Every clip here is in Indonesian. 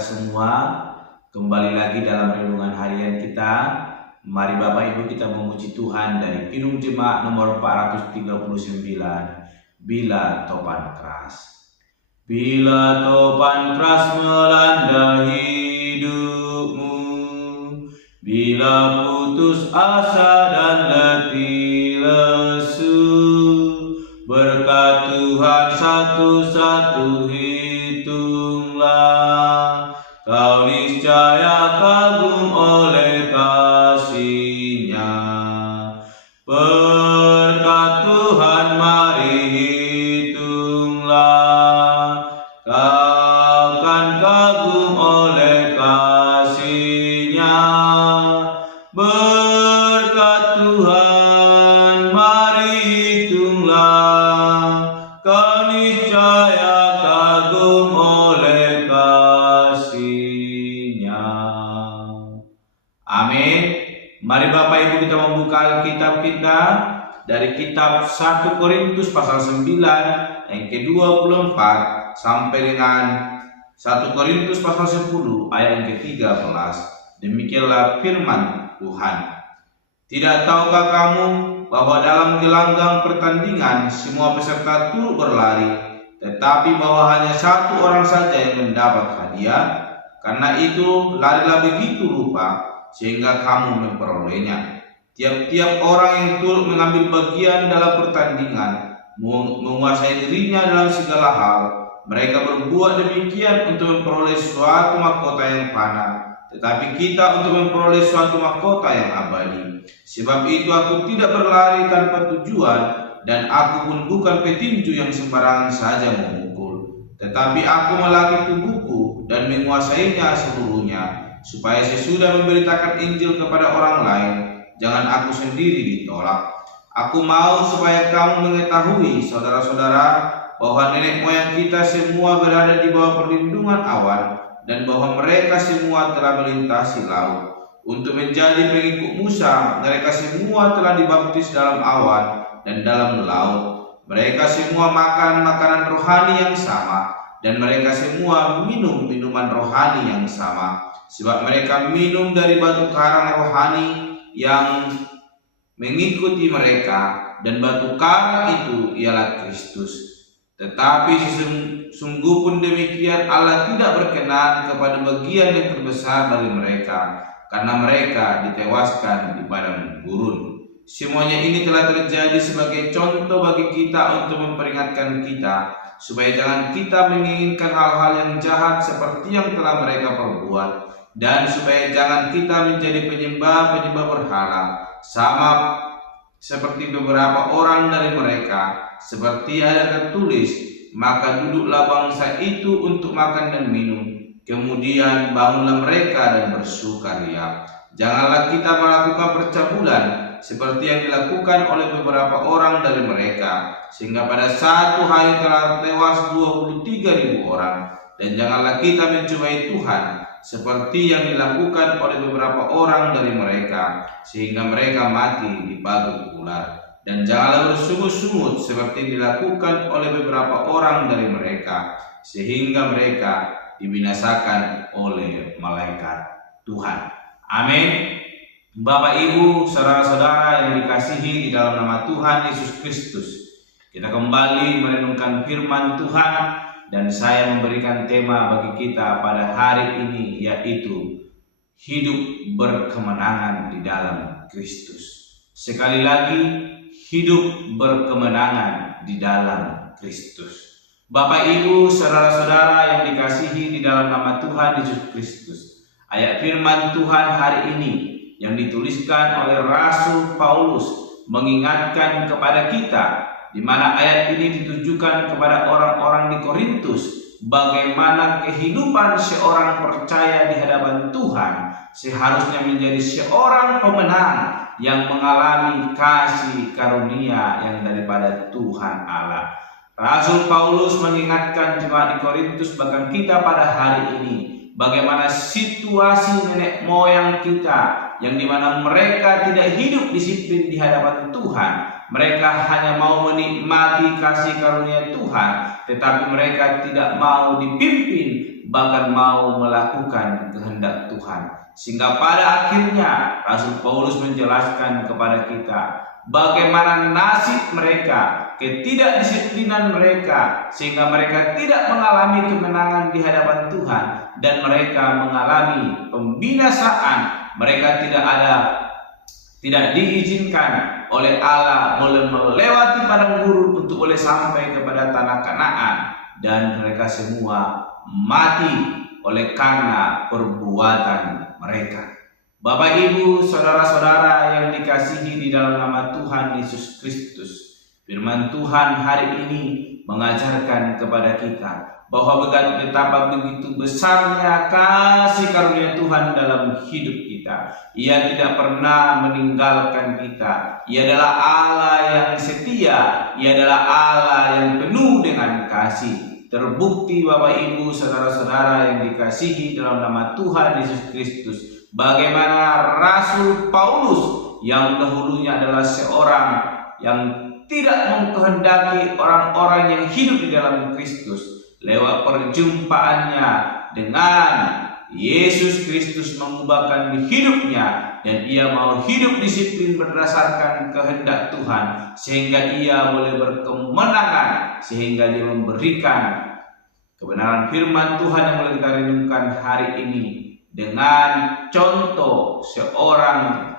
semua. Kembali lagi dalam renungan harian kita. Mari Bapak Ibu kita memuji Tuhan dari Kidung Jemaat nomor 439. Bila topan keras. Bila topan keras melanda hidupmu, bila putus asa dan letih lesu, berkat Tuhan satu-satu hitunglah, kau niscaya kagum oleh kasih-Nya. Berkat Tuhan mari hitunglah, kau kan kagum oleh kasih-Nya. Berkat Tuhan mari hitunglah, kau niscaya kagum oleh kasih-Nya. Amin. Mari Bapak Ibu kita membuka Alkitab kita dari kitab 1 Korintus pasal 9 yang ke-24 sampai dengan 1 Korintus pasal 10 ayat yang ke-13. Demikianlah firman Tuhan. Tidak tahukah kamu bahwa dalam gelanggang pertandingan semua peserta turut berlari, tetapi bahwa hanya satu orang saja yang mendapat hadiah? Karena itu larilah begitu rupa sehingga kamu memperolehnya. Tiap-tiap orang yang turut mengambil bagian dalam pertandingan menguasai dirinya dalam segala hal. Mereka berbuat demikian untuk memperoleh suatu mahkota yang fana, tetapi kita untuk memperoleh suatu mahkota yang abadi. Sebab itu aku tidak berlari tanpa tujuan, dan aku pun bukan petinju yang sembarangan saja memukul, tetapi aku melatih tubuhku dan menguasainya seluruhnya, supaya sesudah memberitakan Injil kepada orang lain, jangan aku sendiri ditolak. Aku mau supaya kamu mengetahui, saudara-saudara, bahwa nenek moyang kita semua berada di bawah perlindungan awan, dan bahwa mereka semua telah melintasi laut. Untuk menjadi pengikut Musa, mereka semua telah dibaptis dalam awan dan dalam laut. Mereka semua makan makanan rohani yang sama, dan mereka semua minum minuman rohani yang sama, sebab mereka minum dari batu karang rohani yang mengikuti mereka, dan batu karang itu ialah Kristus. Tetapi sungguh pun demikian, Allah tidak berkenan kepada bagian yang terbesar dari mereka, karena mereka ditewaskan di padang gurun. Semuanya ini telah terjadi sebagai contoh bagi kita untuk memperingatkan kita, supaya jangan kita menginginkan hal-hal yang jahat seperti yang telah mereka perbuat, dan supaya jangan kita menjadi penyembah-penyembah berhala, sama seperti beberapa orang dari mereka. Seperti ada tertulis, maka duduklah bangsa itu untuk makan dan minum, kemudian bangunlah mereka dan bersukaria. Janganlah kita melakukan percabulan seperti yang dilakukan oleh beberapa orang dari mereka, sehingga pada satu hari telah tewas 23.000 orang. Dan janganlah kita mencobai Tuhan seperti yang dilakukan oleh beberapa orang dari mereka, sehingga mereka mati dipagut ular. Dan janganlah bersungut-sungut seperti yang dilakukan oleh beberapa orang dari mereka, sehingga mereka dibinasakan oleh malaikat Tuhan. Amin. Bapak Ibu, saudara-saudara yang dikasihi di dalam nama Tuhan Yesus Kristus, kita kembali merenungkan firman Tuhan, dan saya memberikan tema bagi kita pada hari ini, yaitu hidup berkemenangan di dalam Kristus. Sekali lagi, hidup berkemenangan di dalam Kristus. Bapak Ibu, saudara-saudara yang dikasihi di dalam nama Tuhan Yesus Kristus, ayat firman Tuhan hari ini yang dituliskan oleh Rasul Paulus mengingatkan kepada kita, di mana ayat ini ditujukan kepada orang-orang di Korintus, bagaimana kehidupan seorang percaya di hadapan Tuhan seharusnya menjadi seorang pemenang yang mengalami kasih karunia yang daripada Tuhan Allah. Rasul Paulus mengingatkan jemaat di Korintus, bahkan kita pada hari ini, bagaimana situasi nenek moyang kita yang dimana mereka tidak hidup disiplin di hadapan Tuhan. Mereka hanya mau menikmati kasih karunia Tuhan, tetapi mereka tidak mau dipimpin bahkan mau melakukan kehendak Tuhan. Sehingga pada akhirnya Rasul Paulus menjelaskan kepada kita bagaimana nasib mereka, ketidakdisiplinan mereka, sehingga mereka tidak mengalami kemenangan di hadapan Tuhan dan mereka mengalami pembinasaan. Mereka tidak diizinkan oleh Allah melewati padang gurun untuk boleh sampai kepada tanah Kanaan, dan mereka semua mati oleh karena perbuatan mereka. Bapak, Ibu, saudara-saudara yang dikasihi di dalam nama Tuhan Yesus Kristus, firman Tuhan hari ini mengajarkan kepada kita bahwa betapa begitu besarnya kasih karunia Tuhan dalam hidup kita. Ia tidak pernah meninggalkan kita. Ia adalah Allah yang setia. Ia adalah Allah yang penuh dengan kasih. Terbukti Bapak, Ibu, saudara-saudara yang dikasihi dalam nama Tuhan Yesus Kristus, bagaimana Rasul Paulus yang dahulunya adalah seorang yang tidak mengkehendaki orang-orang yang hidup di dalam Kristus, lewat perjumpaannya dengan Yesus Kristus mengubahkan hidupnya, dan ia mau hidup disiplin berdasarkan kehendak Tuhan, sehingga ia boleh berkemenangan, sehingga dia memberikan kebenaran firman Tuhan yang boleh kita renungkan hari ini dengan contoh seorang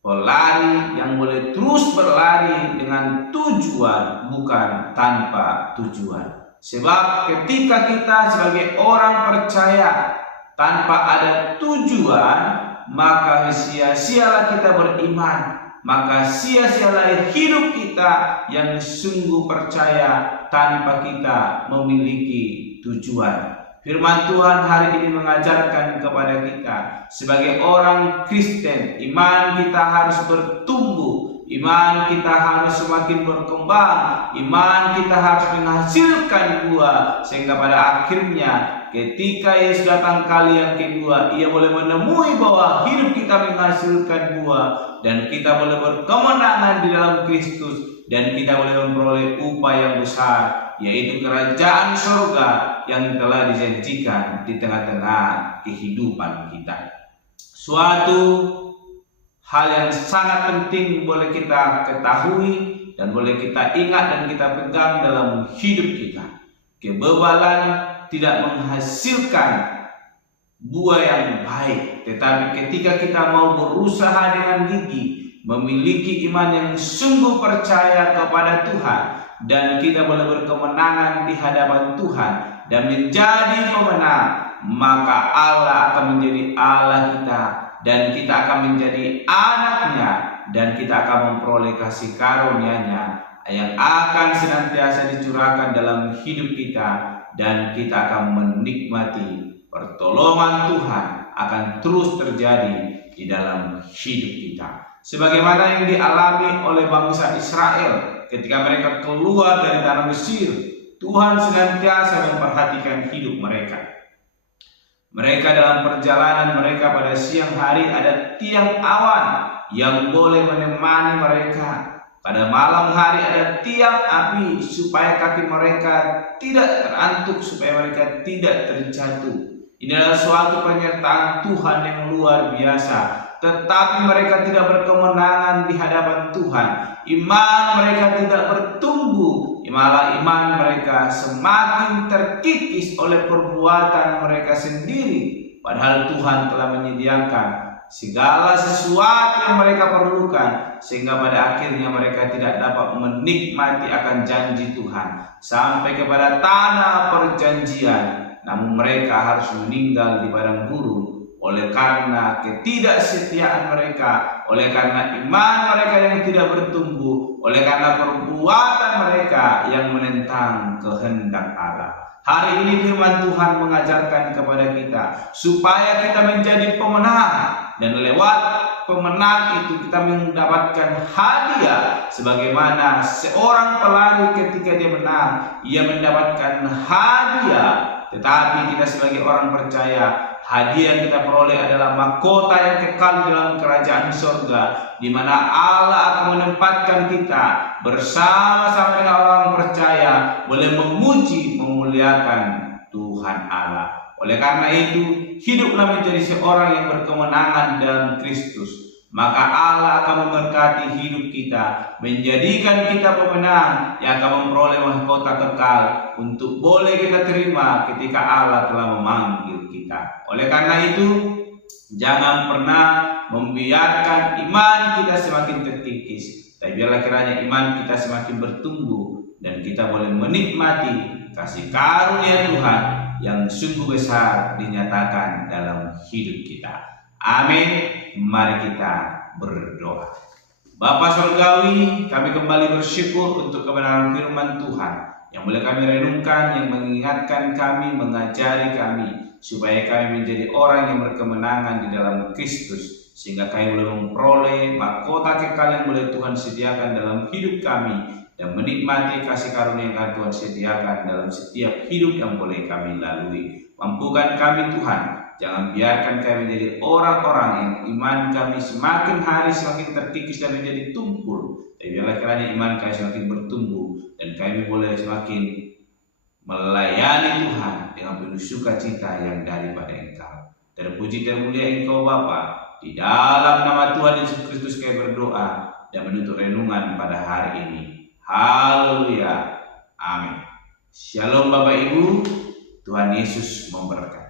pelari yang boleh terus berlari dengan tujuan, bukan tanpa tujuan. Sebab ketika kita sebagai orang percaya tanpa ada tujuan, maka sia-sialah kita beriman, maka sia-sialah hidup kita yang sungguh percaya tanpa kita memiliki tujuan. Firman Tuhan hari ini mengajarkan kepada kita sebagai orang Kristen, iman kita harus bertumbuh, iman kita harus semakin berkembang, iman kita harus menghasilkan buah, sehingga pada akhirnya ketika Yesus datang kali yang kedua, ia boleh menemui bahwa hidup kita menghasilkan buah, dan kita boleh berkemenangan di dalam Kristus, dan kita boleh memperoleh upah yang besar, yaitu kerajaan surga yang telah dijanjikan di tengah-tengah kehidupan kita. Suatu hal yang sangat penting boleh kita ketahui dan boleh kita ingat dan kita pegang dalam hidup kita. Kebebalan tidak menghasilkan buah yang baik, tetapi ketika kita mau berusaha dengan gigih, memiliki iman yang sungguh percaya kepada Tuhan, dan kita boleh berkemenangan di hadapan Tuhan dan menjadi pemenang, maka Allah akan menjadi Allah kita, dan kita akan menjadi anaknya, dan kita akan memperoleh kasih karunia-Nya yang akan senantiasa dicurahkan dalam hidup kita, dan kita akan menikmati pertolongan Tuhan akan terus terjadi di dalam hidup kita, sebagaimana yang dialami oleh bangsa Israel ketika mereka keluar dari tanah Mesir. Tuhan senantiasa memperhatikan hidup mereka. Mereka dalam perjalanan mereka pada siang hari ada tiang awan yang boleh menemani mereka. Pada malam hari ada tiang api supaya kaki mereka tidak terantuk, supaya mereka tidak terjatuh. Ini adalah suatu penyertaan Tuhan yang luar biasa. Tetapi mereka tidak berkemenangan di hadapan Tuhan. Iman mereka tidak bertumbuh, malah iman mereka semakin terkikis oleh perbuatan mereka sendiri. Padahal Tuhan telah menyediakan segala sesuatu yang mereka perlukan, sehingga pada akhirnya mereka tidak dapat menikmati akan janji Tuhan sampai kepada tanah perjanjian. Namun mereka harus meninggal di padang gurun oleh karena ketidaksetiaan mereka, oleh karena iman mereka yang tidak bertumbuh, oleh karena perbuatan mereka yang menentang kehendak Allah. Hari ini firman Tuhan mengajarkan kepada kita supaya kita menjadi pemenang, dan lewat pemenang itu kita mendapatkan hadiah. Sebagaimana seorang pelari ketika dia menang, ia mendapatkan hadiah. Tetapi kita sebagai orang percaya, hadiah yang kita peroleh adalah mahkota yang kekal dalam kerajaan surga, di mana Allah akan menempatkan kita bersama-sama dengan orang percaya, boleh memuji, memuliakan Tuhan Allah. Oleh karena itu, hiduplah menjadi seorang yang berkemenangan dalam Kristus. Maka Allah akan memberkati hidup kita, menjadikan kita pemenang yang akan memperoleh mahkota kekal untuk boleh kita terima ketika Allah telah memanggil kita. Oleh karena itu, jangan pernah membiarkan iman kita semakin terkikis, tapi biarlah kiranya iman kita semakin bertumbuh dan kita boleh menikmati kasih karunia Tuhan yang sungguh besar dinyatakan dalam hidup kita. Amin. Mari kita berdoa. Bapa Surgawi, kami kembali bersyukur untuk kebenaran firman Tuhan yang boleh kami renungkan, yang mengingatkan kami, mengajari kami, supaya kami menjadi orang yang berkemenangan di dalam Kristus, sehingga kami boleh memperoleh mahkota kekal yang boleh Tuhan sediakan dalam hidup kami, dan menikmati kasih karunia yang Tuhan sediakan dalam setiap hidup yang boleh kami lalui. Mampukan kami Tuhan, jangan biarkan kami menjadi orang-orang yang iman kami semakin hari semakin terkikis dan menjadi tumpul. Tapi biarlah kiranya iman kami semakin bertumbuh dan kami boleh semakin melayani Tuhan dengan penuh sukacita yang daripada Engkau. Terpuji termulia Engkau Bapa. Di dalam nama Tuhan Yesus Kristus kami berdoa dan menutup renungan pada hari ini. Haleluya. Amin. Shalom Bapak Ibu. Tuhan Yesus memberkati.